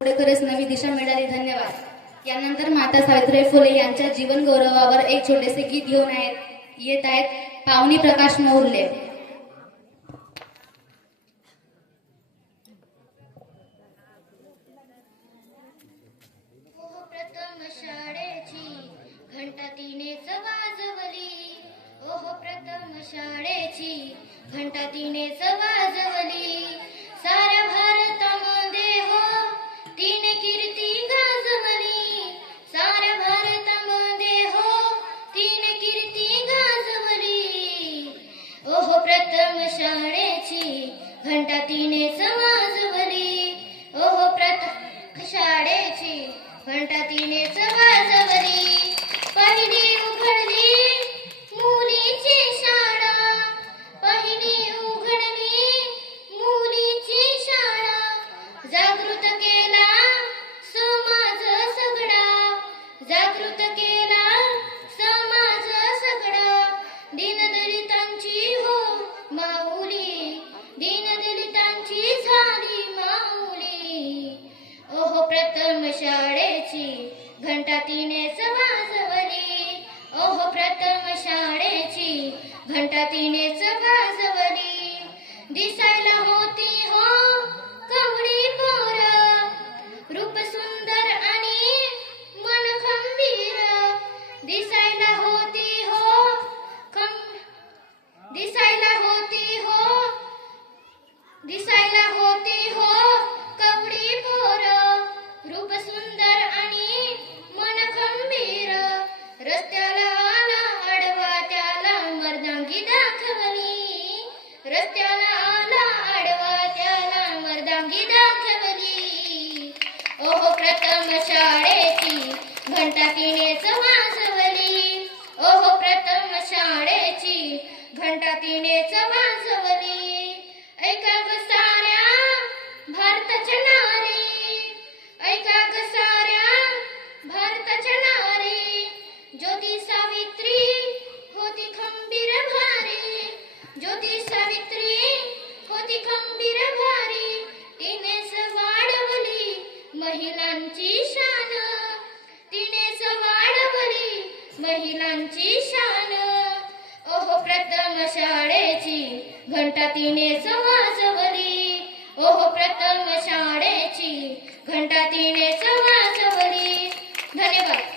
पुढे नवी दिशा मिळाली. धन्यवाद. यानंतर माता सावित्रीबाई फुले यांच्या जीवन गौरवावर एक छोटेसे गीत घेऊन येत आहेत पावनी प्रकाश मौर्य. प्रथम शाळेची घंटा तिनेच वाजवली. ओहो प्रथम शाळेची घंटा तिनेच वाजवली. साऱ्या भारतामध्ये हो तिने कीर्ती गाजवली. साऱ्या भारतामध्ये हो तिने कीर्ती गाजवली. ओहो प्रथम शाळेची घंटा तिनेच वाजवली. ओहो प्रथम शाळेची घंटा तिनेच वाजवली. पहिली उघडली मुलीची शाळा. पहिली उघडली मुलीची शाळा. जागृत केला समाज सगळा. जागृत केला समाज सगळा. दीनदलितांची हो माऊली. दीनदलितांची झाली माऊली. ओहो प्रथम शाळेची घंटा तिनेच वाजवली. ओहो प्रथम शाळेची घंटा तिनेच वाजवली. दिसायला होती हो कवळी पोर. रूप सुंदर आणि मन खंबीर. दिसायला होती हो दिसायला होती हो दिसायला होती हो कवळी पोर. रूप सुंदर आणि मन खंबीर. रस्त्याला आला आडवा त्याला मर्दांगी दाखवली. रस्त्याला आला आडवा त्याला मर्दांगी दाखवली. ओहो प्रथम शाळेची घंटा तिनेच वाजवली. ओहो प्रथम शाळेची घंटा तिनेच वाजवली. ऐका ग साऱ्या भारताच्या नारी. ऐका ग साऱ्या भारताच्या नारी. ज्योती सावित्री होती खंबीर भारी. ज्योती सावित्री होती खंबीर भारी. तिनेच वाढवली महिलांची शान. तिनेच वाढवली महिलांची शान. ओहो प्रथम शाळेची घंटा तिनेच वाजवली. ओहो प्रथम शाळेची घंटा तिनेच वाजवली. धन्यवाद.